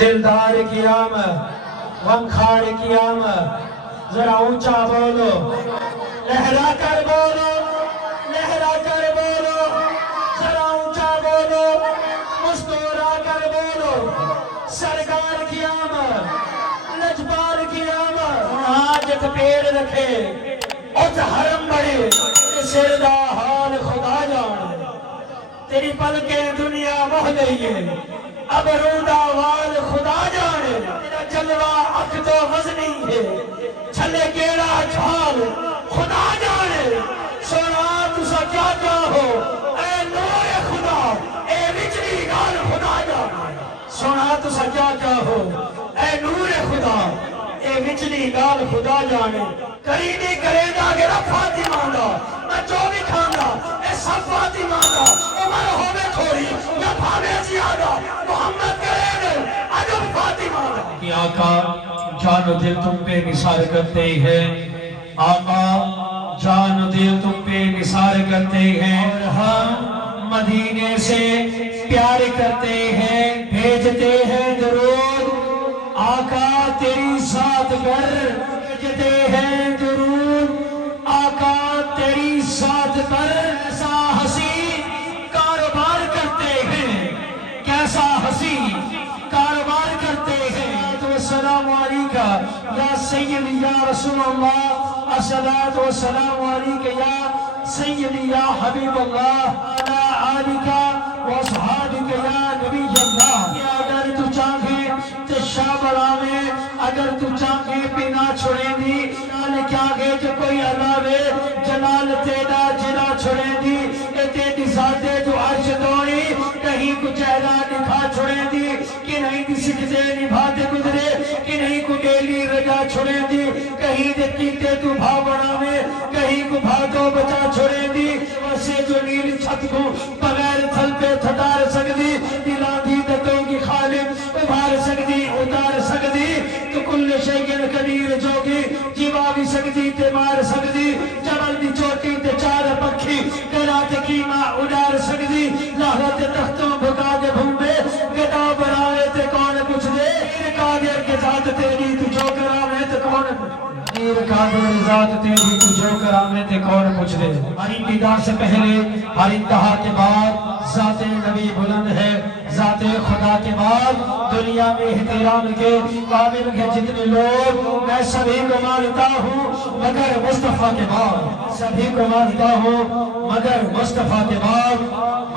دلدار کی آمد، غمخوار کی آمد، ذرا اونچا بولو، لہرا کر بولو، لہرا کر بولو، ذرا اونچا بولو، مسکرا کر بولو، سرکار کی آمد، لجپال کی آمد، آج ایک پیڑ رکھے، اٹھ حرم بڑے، سردہ حال خدا جان، تیری پلکیں دنیا موہ گئی ہے، اب رودہ وال خدا جانے، تیرا جلوہ اکھ تو وزنی ہے، چھلے کیڑا چھال خدا جانے، سونا تسا کیا چاہو اے نور خدا، اے وچری گال خدا جانے، سونا تسا کیا چاہو اے نور خدا، اے وچری گال خدا جانے، کری نہیں کرے دا گرہ فاطمہ دا، میں جو بھی کھانا اے سب فاطمہ دا، عمر ہوئے تھوڑی یا بھاوے زیادہ، محمد کرے دے عجب فاطمہ دا۔ کہ آقا جان و دل تم پہ نثار کرتے ہیں، آقا جان و دل تم پہ نثار کرتے ہیں، اور ہم مدینے سے پیار کرتے ہیں، بھیجتے ہیں درود آقا تیری ذات پر، بھیجتے ہیں درود آقا تیری ذات پر، ایسا حسین کاروبار کرتے ہیں، کیسا حسین کاروبار کرتے ہیں، تو السلام علیکہ یا سیدی یا رسول اللہ، الصلاة والسلام علیکہ یا سیدی یا حبیب اللہ، علی آلکہ و صحابکہ یا نبی اللہ، کہ اگر تو چاہے تو شاہ بڑا میں، اگر تو چاہے پینا چھوڑیں دی، جلال کیا گے جو کوئی علاوے، جلال تیرا جلا چھوڑیں دی، اے تیری ذاتے جو عرش دوڑی، کہیں کو چہرہ نکھا چھوڑیں دی، کہ نہیں دی سکتے نبھاتے گزرے، کہ نہیں کو گیلی رجا چھوڑیں دی، کہیں دیکھتے تو بھا بڑا میں، کہیں کو بھا تو بچا چھوڑیں دی، ویسے جو نیل چھت کو بغیر تھل پہ تھٹار سکتی، دلان دی دتوں کی خالق ابھار سکتی، اتار سکتی، تو کل شیئن قدیر جوگی، جیوا بھی سکتی تے مار سکتی، جبل دی چوٹی تے چار پکھی، کرات کیما اڈار سکتی، لاہت تختوں بھکا دے بھومے، گدا برائے تے کون پوچھ دے، پیر قادر کے ذات تیری تو جو کرامے تے کون پوچھ دے، پیر قادر ذات تیری تو جو کرامے تے کون پوچھ دے، ہر ابتدا سے پہلے ہر انتہا کے بعد ذات نبی بلند ہے، ذات خدا کے بعد دنیا میں احترام کے قابل کے جتنے لوگ، میں سبھی کو مانتا ہوں مگر مصطفیٰ کے بعد، سبھی کو مانتا ہوں مگر مصطفیٰ کے بعد